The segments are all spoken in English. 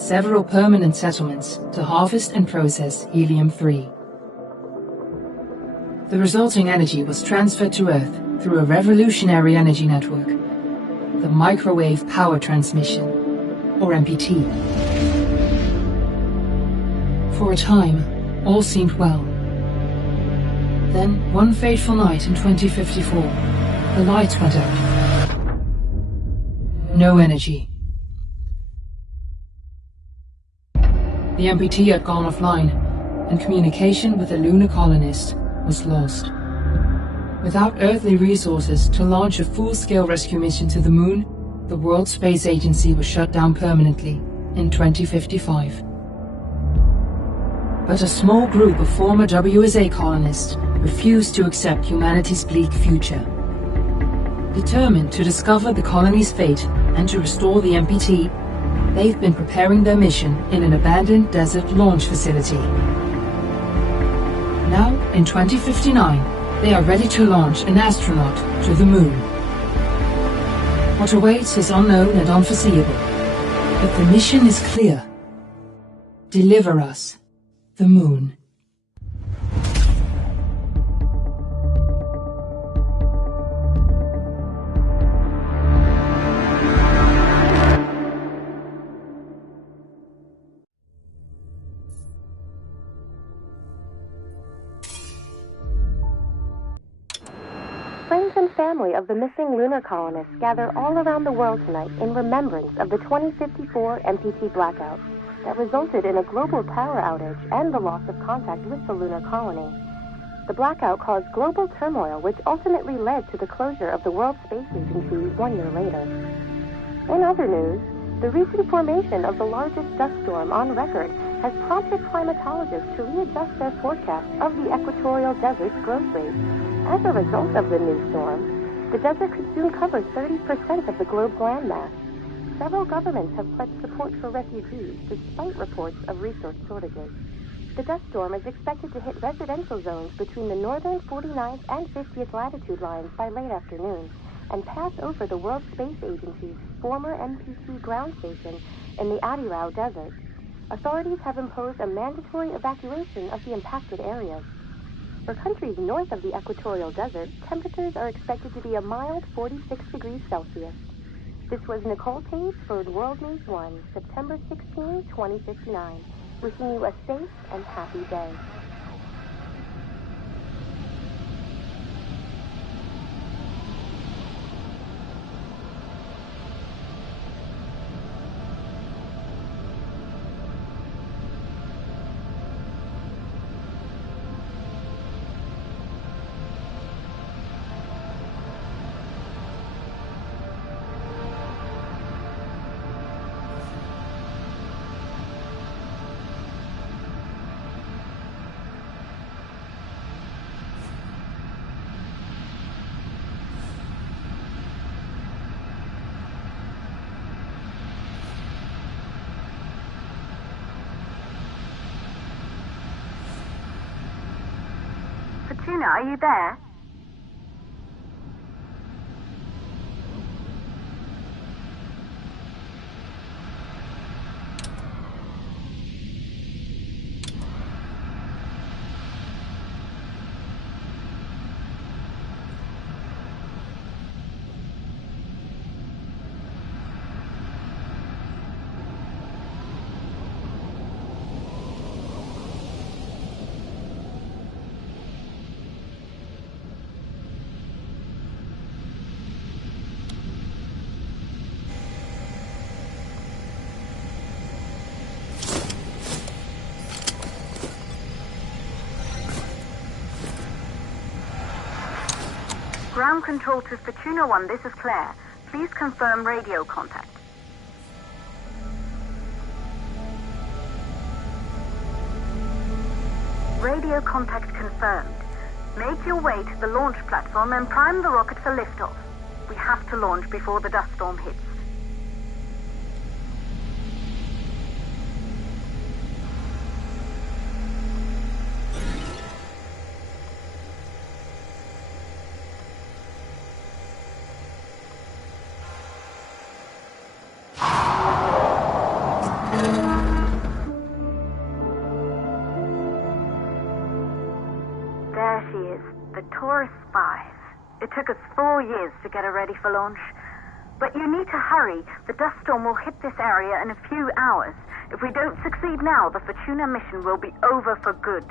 several permanent settlements to harvest and process helium-3. The resulting energy was transferred to Earth through a revolutionary energy network, the Microwave Power Transmission, or MPT. For a time, all seemed well. Then, one fateful night in 2054, the lights went out. No energy. The MPT had gone offline, and communication with the lunar colonist was lost. Without earthly resources to launch a full-scale rescue mission to the Moon, the World Space Agency was shut down permanently in 2055. But a small group of former WSA colonists refused to accept humanity's bleak future. Determined to discover the colony's fate and to restore the MPT, they've been preparing their mission in an abandoned desert launch facility. Now, in 2059, they are ready to launch an astronaut to the Moon. What awaits is unknown and unforeseeable, but the mission is clear. Deliver us the Moon. Friends and family of the missing lunar colonists gather all around the world tonight in remembrance of the 2054 MPT blackout that resulted in a global power outage and the loss of contact with the lunar colony. The blackout caused global turmoil, which ultimately led to the closure of the World Space Agency 1 year later. In other news, the recent formation of the largest dust storm on record has prompted climatologists to readjust their forecast of the equatorial desert's growth rate. As a result of the new storm, the desert could soon cover 30% of the globe's landmass. Several governments have pledged support for refugees despite reports of resource shortages. The dust storm is expected to hit residential zones between the northern 49th and 50th latitude lines by late afternoon and pass over the World Space Agency's former MPT ground station in the Adirau Desert. Authorities have imposed a mandatory evacuation of the impacted areas. For countries north of the equatorial desert, temperatures are expected to be a mild 46 degrees Celsius. This was Nicole Page for World News 1, September 16, 2059. Wishing you a safe and happy day. Fortuna, are you there? Ground control to Fortuna 1, this is Claire. Please confirm radio contact. Radio contact confirmed. Make your way to the launch platform and prime the rocket for liftoff. We have to launch before the dust storm hits. Forest spies. It took us 4 years to get her ready for launch. But you need to hurry. The dust storm will hit this area in a few hours. If we don't succeed now, the Fortuna mission will be over for good.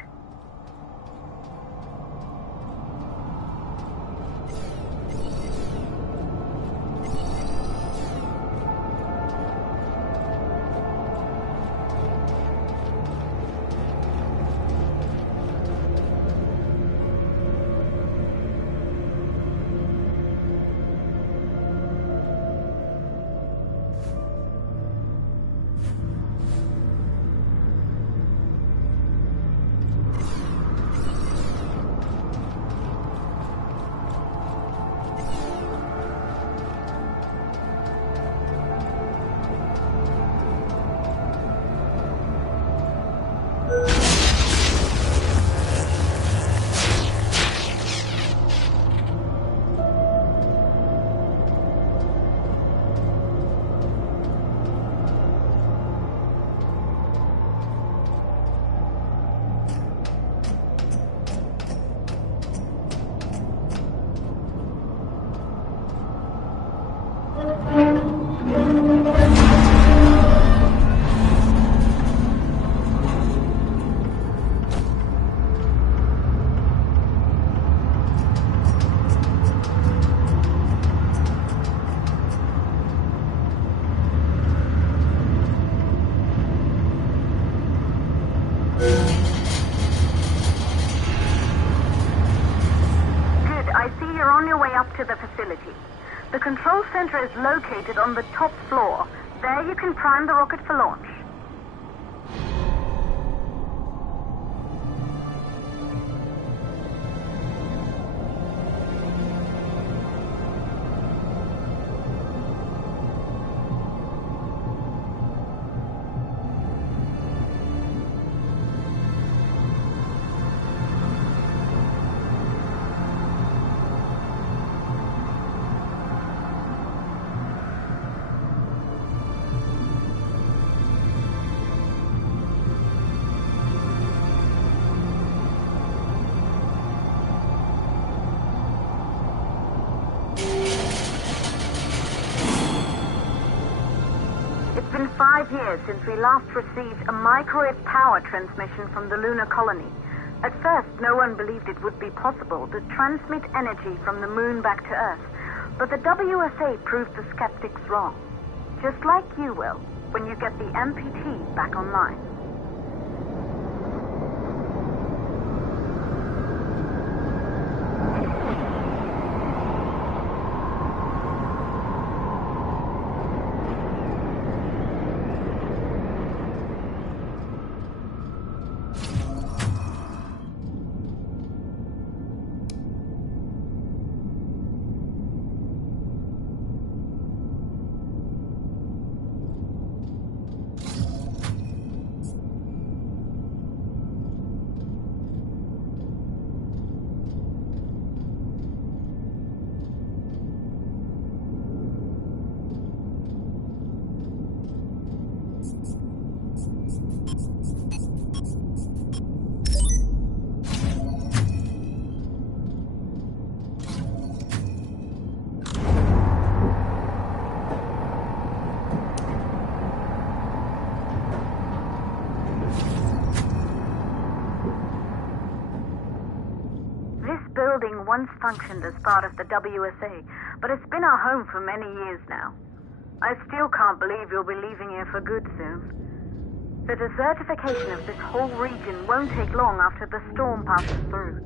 To the facility. The control center is located on the top floor. There you can prime the rocket for launch. It's been 5 years since we last received a microwave power transmission from the lunar colony. At first, no one believed it would be possible to transmit energy from the moon back to Earth. But the WSA proved the skeptics wrong. Just like you will, when you get the MPT back online. Building once functioned as part of the WSA, but it's been our home for many years now. I still can't believe you'll be leaving here for good soon. The desertification of this whole region won't take long after the storm passes through.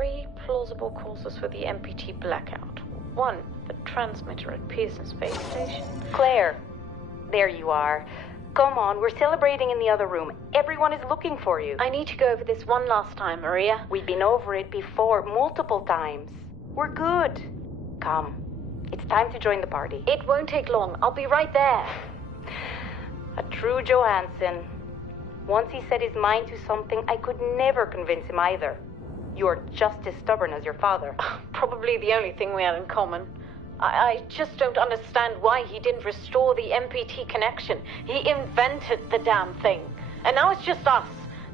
three plausible causes for the MPT blackout. One, the transmitter at Pearson Space Station. Claire, there you are. Come on, we're celebrating in the other room. Everyone is looking for you. I need to go over this one last time, Maria. We've been over it before, multiple times. We're good. Come, it's time to join the party. It won't take long. I'll be right there. A true Johansson. Once he set his mind to something, I could never convince him either. You're just as stubborn as your father. Probably the only thing we had in common. I just don't understand why he didn't restore the MPT connection. He invented the damn thing. And now it's just us.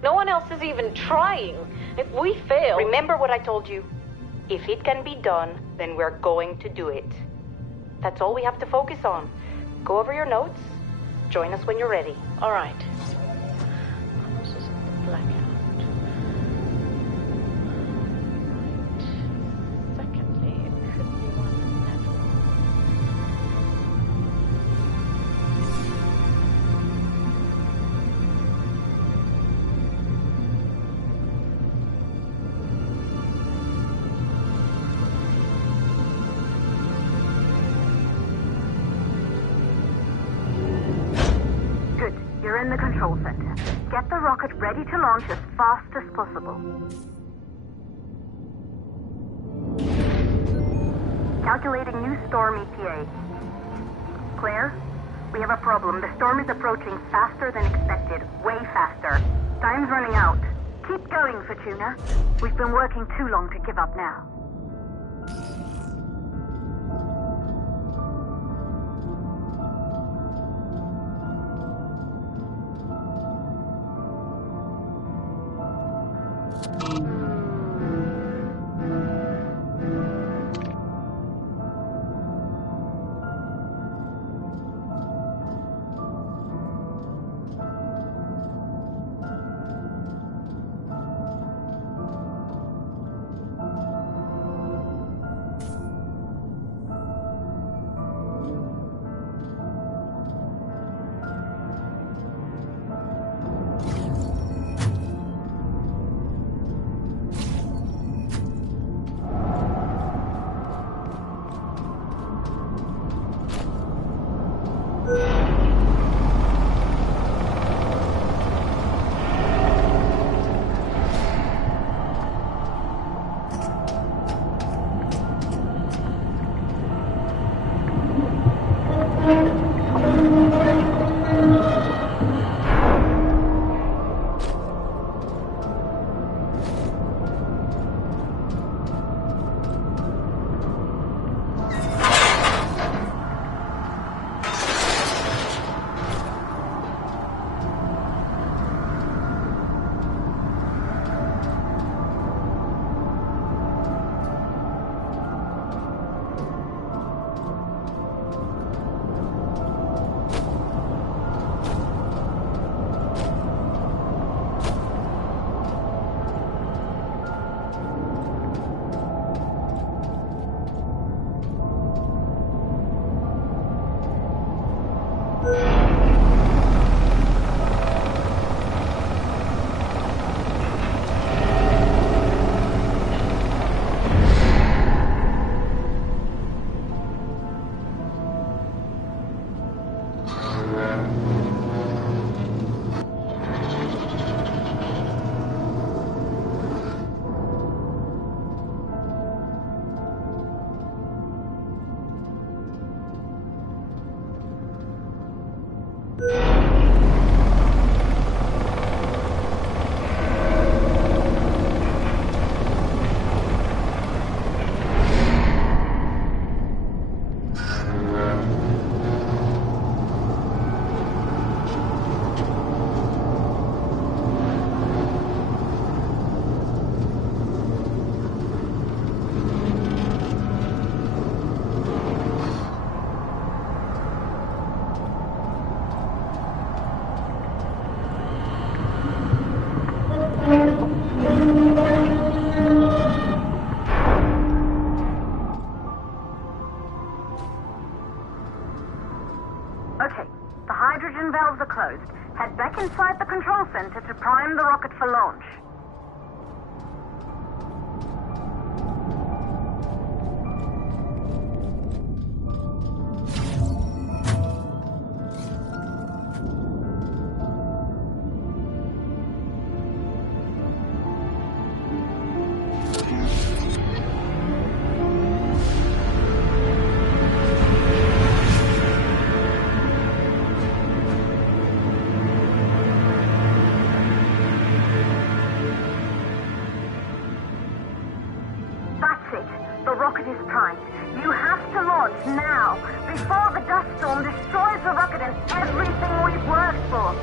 No one else is even trying. If we fail... Remember what I told you. If it can be done, then we're going to do it. That's all we have to focus on. Go over your notes. Join us when you're ready. All right. This is blackout. Secondly, it could be one level. Good. You're in the control center. Get the rocket ready to launch as fast as possible. Calculating new storm ETA. Claire, we have a problem. The storm is approaching faster than expected. Way faster. Time's running out. Keep going, Fortuna. We've been working too long to give up now. Valves are closed. Head back inside the control center to prime the rocket for launch. it. The rocket is primed. You have to launch now, before the dust storm destroys the rocket and everything we've worked for.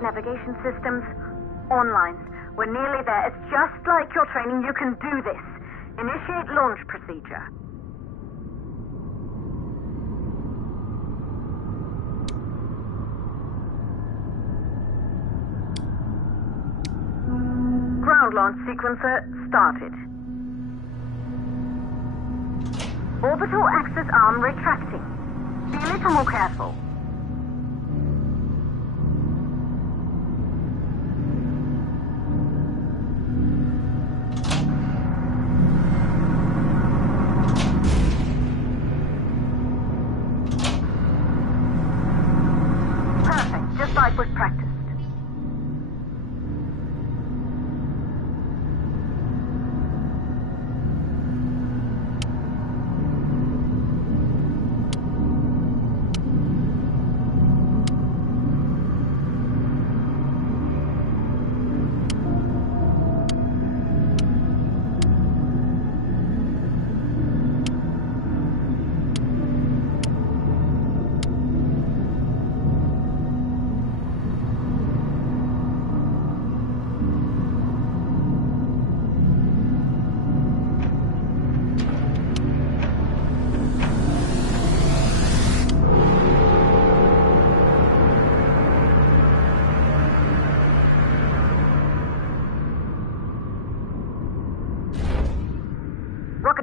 Navigation systems online. We're nearly there. It's just like your training. You can do this. Initiate launch procedure. Ground launch sequencer started. Orbital axis arm retracting. Be a little more careful. Like was practiced.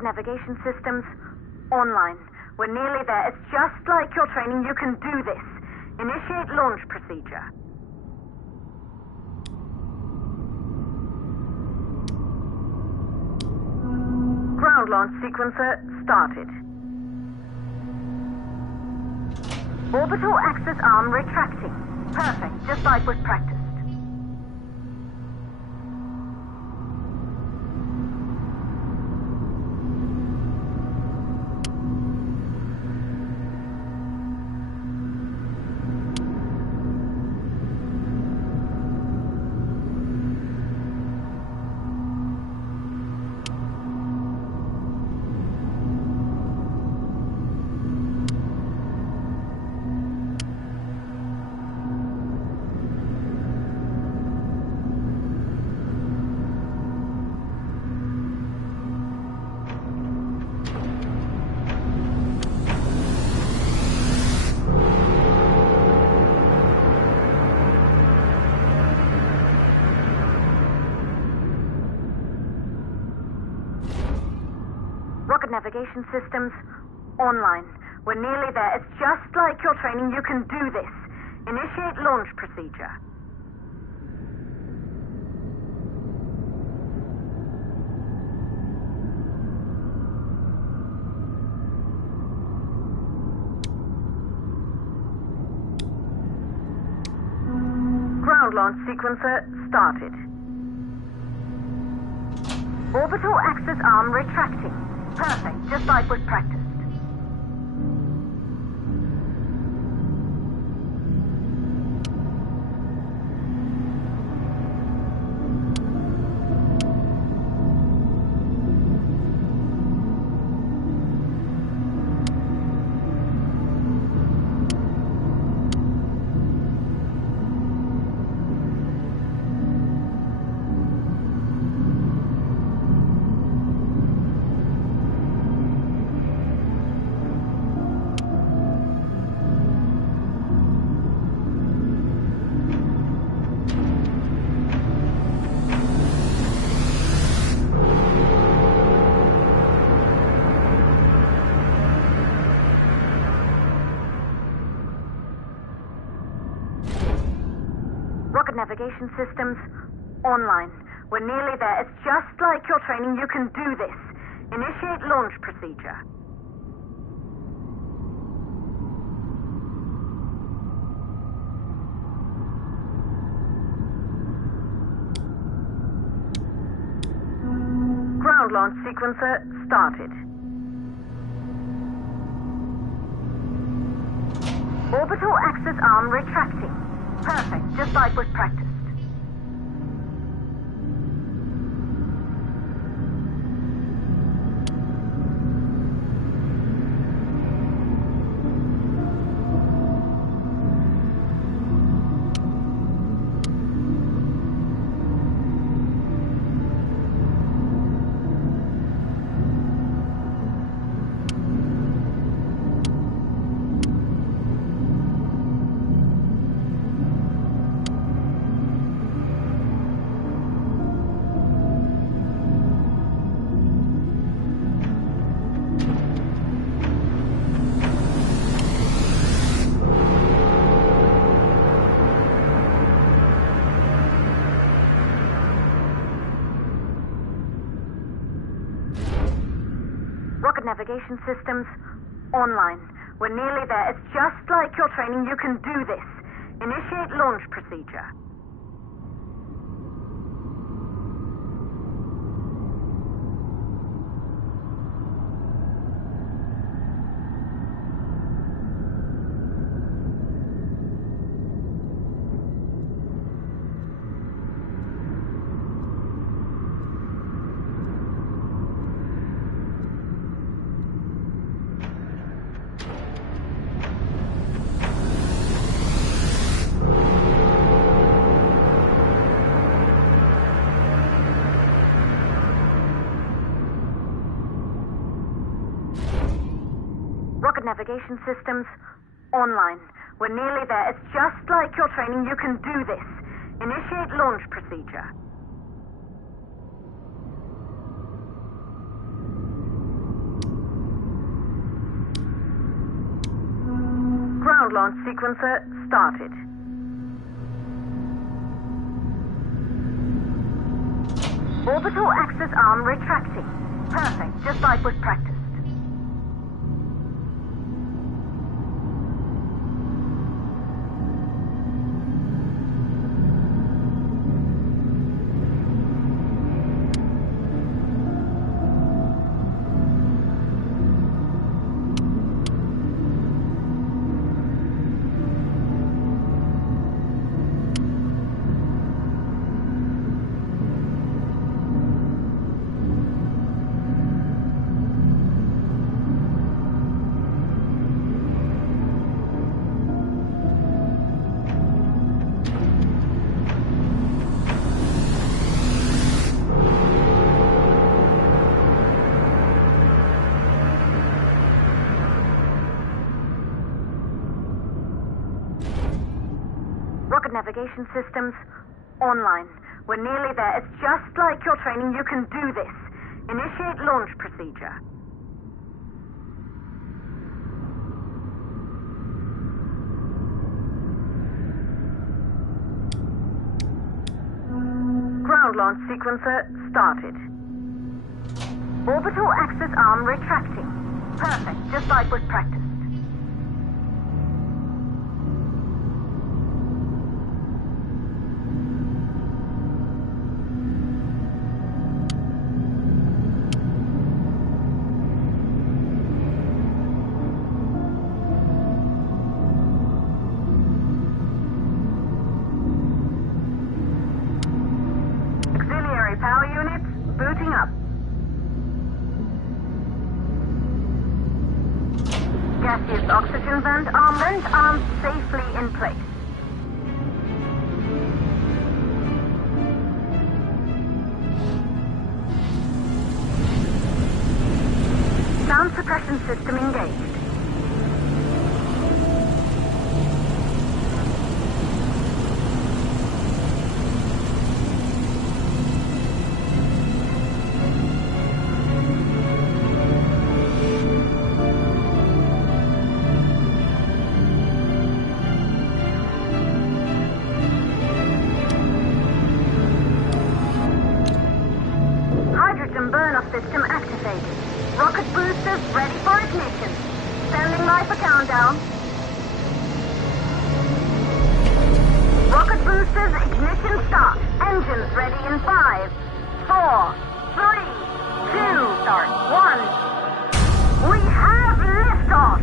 Navigation systems online. We're nearly there. It's just like your training. You can do this. Initiate launch procedure. Ground launch sequencer started. Orbital axis arm retracting. Perfect, just like was practiced. Navigation systems online. We're nearly there. It's just like your training. You can do this. Initiate launch procedure. Ground launch sequencer started. Orbital axis arm retracting. Perfect, just like was practiced. Rocket navigation systems online. We're nearly there. It's just like your training. You can do this. Initiate launch procedure. Ground launch sequencer started. Orbital axis arm retracting. Perfect, just like with practiced. Navigation systems online. We're nearly there. It's just like your training. You can do this. Initiate launch procedure. Navigation systems online. We're nearly there. It's just like your training. You can do this. Initiate launch procedure. Ground launch sequencer started. Orbital axis arm retracting. Perfect, just like with practice. Navigation systems online. We're nearly there. It's just like your training. You can do this. Initiate launch procedure. Ground launch sequencer started. Orbital axis arm retracting. Perfect, just like with practice. Power units booting up. Gaseous oxygen vent arms safely in place. Sound suppression system engaged. Gears, ignition, start. Engines ready in 5, 4, 3, 2, start. 1. We have liftoff!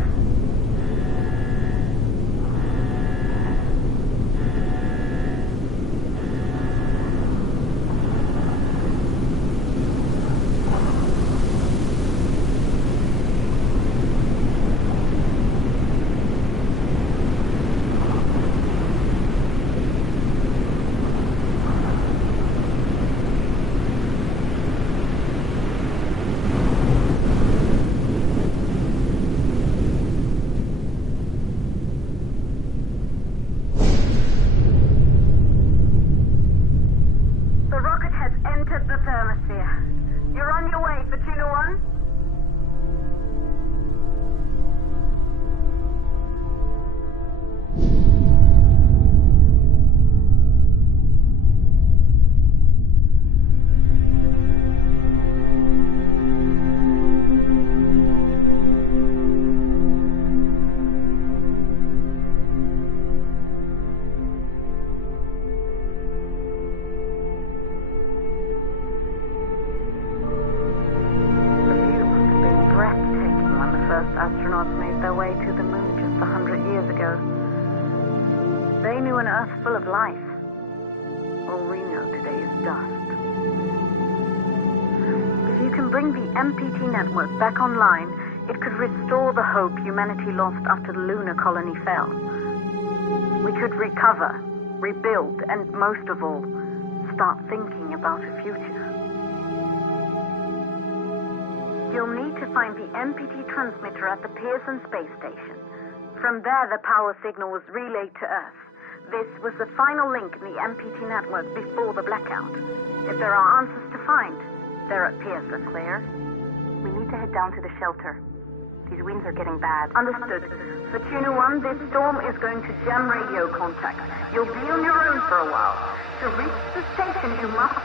Astronauts made their way to the moon just 100 years ago. They knew an Earth full of life. All we know today is dust. If you can bring the MPT network back online, it could restore the hope humanity lost after the lunar colony fell. We could recover, rebuild, and most of all, start thinking about a future. You'll need to find the MPT transmitter at the Pearson space station. From there, the power signal was relayed to Earth. This was the final link in the MPT network before the blackout. If there are answers to find, they're at Pearson. Claire, we need to head down to the shelter. These winds are getting bad. Understood. For Tuna 1, this storm is going to jam radio contact. You'll be on your own for a while. To reach the station, you must...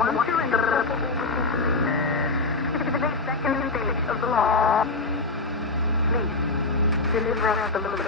Once you're in the second stage of the launch, please, deliver us the moon.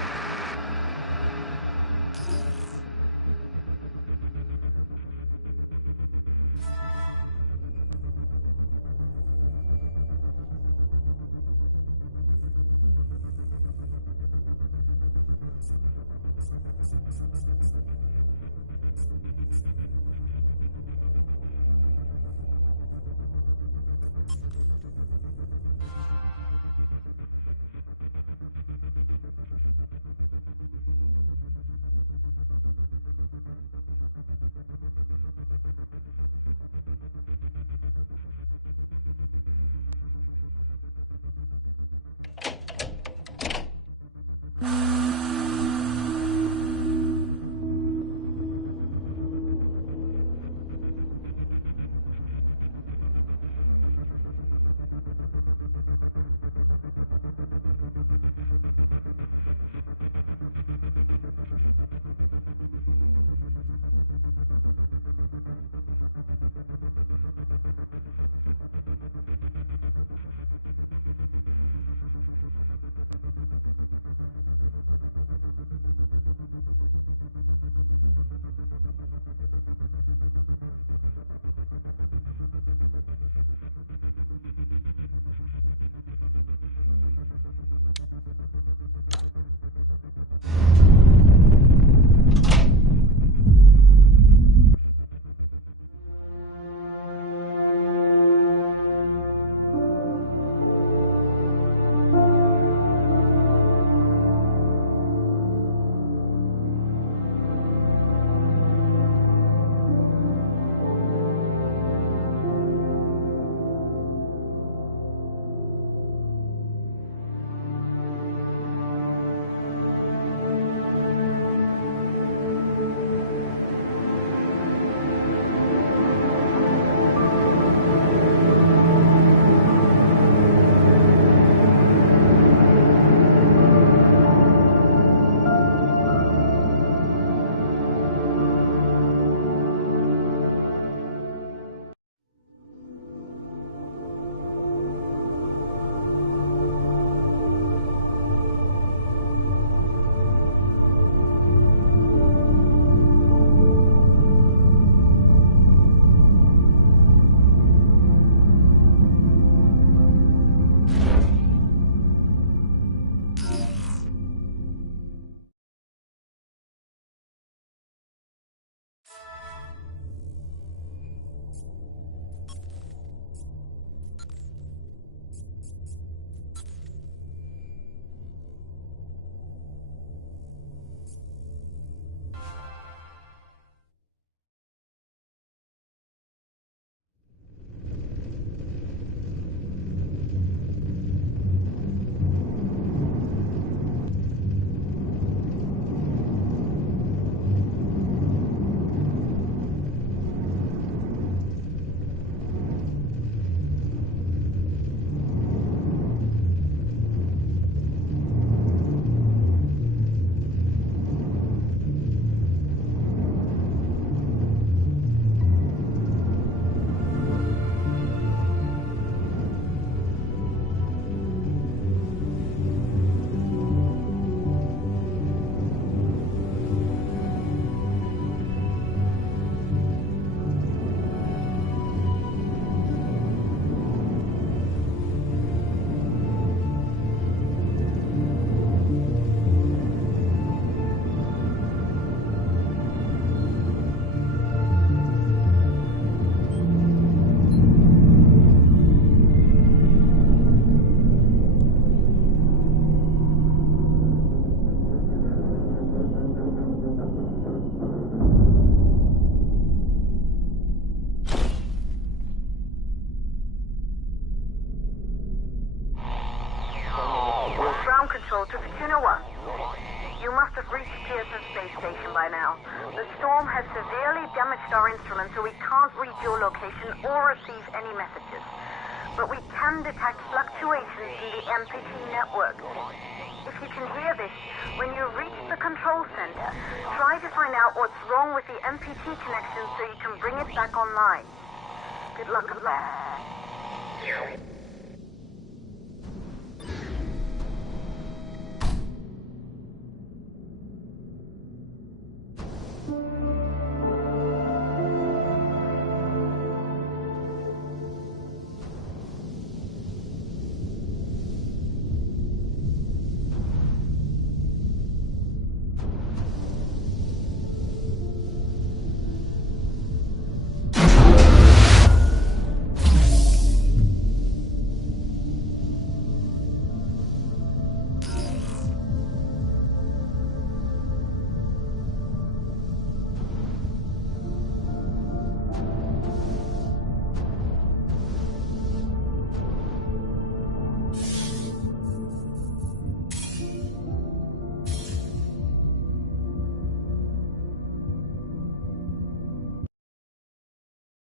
Alpha. You must have reached Pearson Space Station by now. The storm has severely damaged our instruments, so we can't reach your location or receive any messages. But we can detect fluctuations in the MPT network. If you can hear this, when you reach the control center, try to find out what's wrong with the MPT connection so you can bring it back online. Good luck with that.